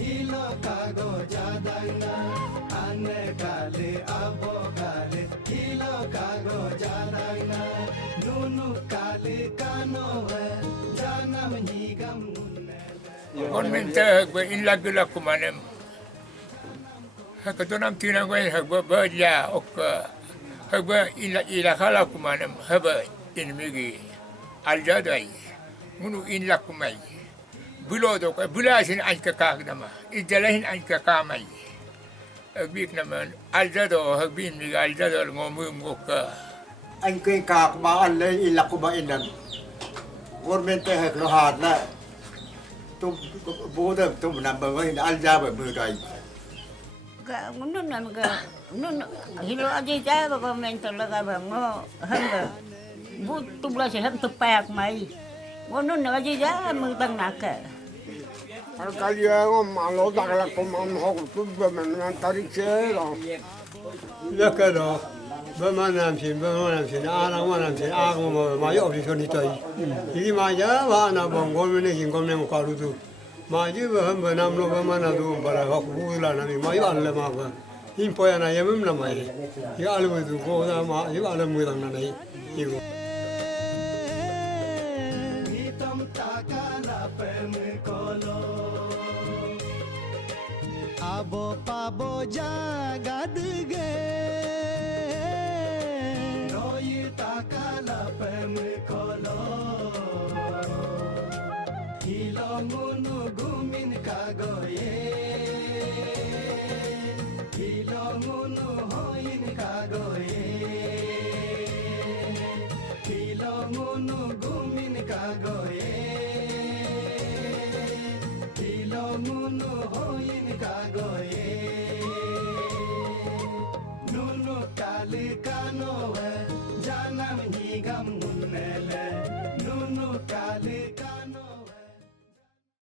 hilo kago jadanga ane kale abo kale hilo kago jadanga nunu kale kanowe janam higam Konmente hagba inlagula kumanem. Hakatunam tinangwen hagba badya ok hagba ilakala kumanem haba inmigi aljadai munu inlakumai. Bulodo ka bulasin an kakagdama idalahin an kakamai. Hagbik naman aljado hagbin mig aljado ngomum ka. Anh cây cạc mà ăn lên in là cũng mà in lần con bên tây hệt nó hạt lại tôi bố tôi nằm bờ với ăn ra bởi mưa trời Nun nun hilo aja jaya komen talaga bango hanga bu tubla seham tepak mai nun aja jaya mutang naka kali yang malu tak lah komam hok tu bermain tarik cero. nước cái đó bữa mà làm xin làm xin mà yêu thì cho đi chơi thì mà giờ mà nào bằng con bên này xin con này một cao tu mà chứ bữa năm lúc bữa mà nào tu bà là học vui là này mà yêu ăn là mà in poya này em làm mày thì ăn luôn tu cô ra mà yêu ăn làm mười thằng này yêu hitam takala pemkolo abo pabo jagadge noi takala pemkolo hilongunu gumin kagoye hilongunu hoin kagoye hilongunu gumin kagoye hilongunu hoin kagoye